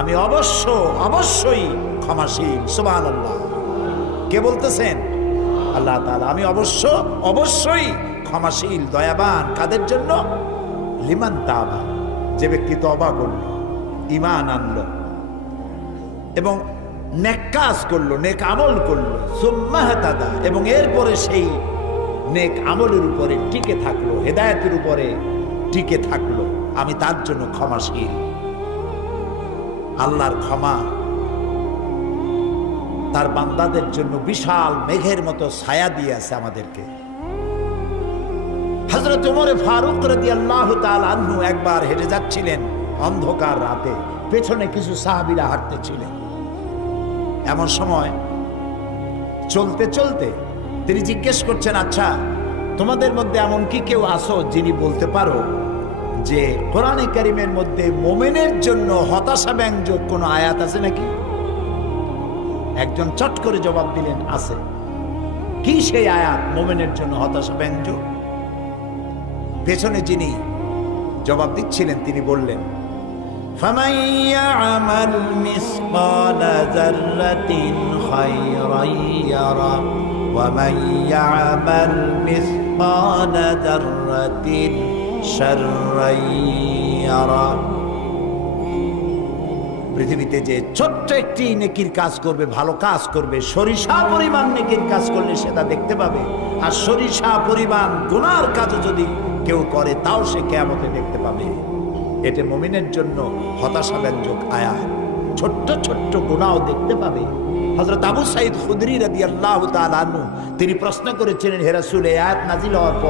আমি অবশ্যই ক্ষমাশীল। সুবহানাল্লাহ। কে বলতেছেন? আল্লাহ তাআলা। আমি অবশ্যই ক্ষমাশীল, দয়াবান। কাদের জন্য? লিমান তাবা, যে ব্যক্তি তওবা করল, ঈমান আনলো এবং নেক কাজ করলো, নেক আমল করলো, সুম্মা হাতাদা, এবং এরপরে সেই নেক আমলের উপরে টিকে থাকলো, হেদায়েতের উপরে টিকে থাকলো, আমি তার জন্য ক্ষমাশীল। আল্লাহর ক্ষমা তার বান্দাদের জন্য বিশাল মেঘের মতো ছায়া দিয়ে আছে আমাদেরকে। হযরত ওমর ফারুক রাদিয়াল্লাহু তাআলা আনহু একবার হেঁটে যাচ্ছিলেন অন্ধকার রাতে, পেছনে কিছু সাহাবীরা হাঁটতেছিলেন। এমন সময় চলতে চলতে তিনি জিজ্ঞেস করছেন, আচ্ছা তোমাদের মধ্যে এমন কি কেউ আছো যিনি বলতে পারো যে কোরআনে কারীমের মধ্যে মুমিনের জন্য হতাশা ব্যঞ্জক কোনো আয়াত আছে নাকি? একজন চট করে জবাব দিলেন, আছে। কি সেই আয়াত মুমিনের জন্য হতাশা ব্যঞ্জক? পেছনে যিনি জবাব দিচ্ছিলেন তিনি বললেন, فَمَن يَعْمَلْ مِثْقَالَ ذَرَّةٍ خَيْرًا يَرَهُ وَمَن يَعْمَلْ مِثْقَالَ ذَرَّةٍ شَرًّا يَرَهُ। পৃথিবীতে যে ছোট্ট একটি নেকির কাজ করবে, ভালো কাজ করবে, সরিষা পরিমাণ নেকির কাজ করলে সেটা দেখতে পাবে, আর সরিষা পরিমাণ গুনার কাজও যদি কেউ করে তাও সে কিয়ামতে দেখতে পাবে। এটা মুমিনের জন্য হতাশা ব্যঞ্জক আয়াত। ছোট্ট ছোট্ট গুনাহও দেখতে পাবে। হযরত আবু সাঈদ খুদরি রাদিয়াল্লাহু তাআলা আনহু তিনি প্রশ্ন করেছিলেন, হে রাসূল, এই আয়াত নাযিল হওয়ার পর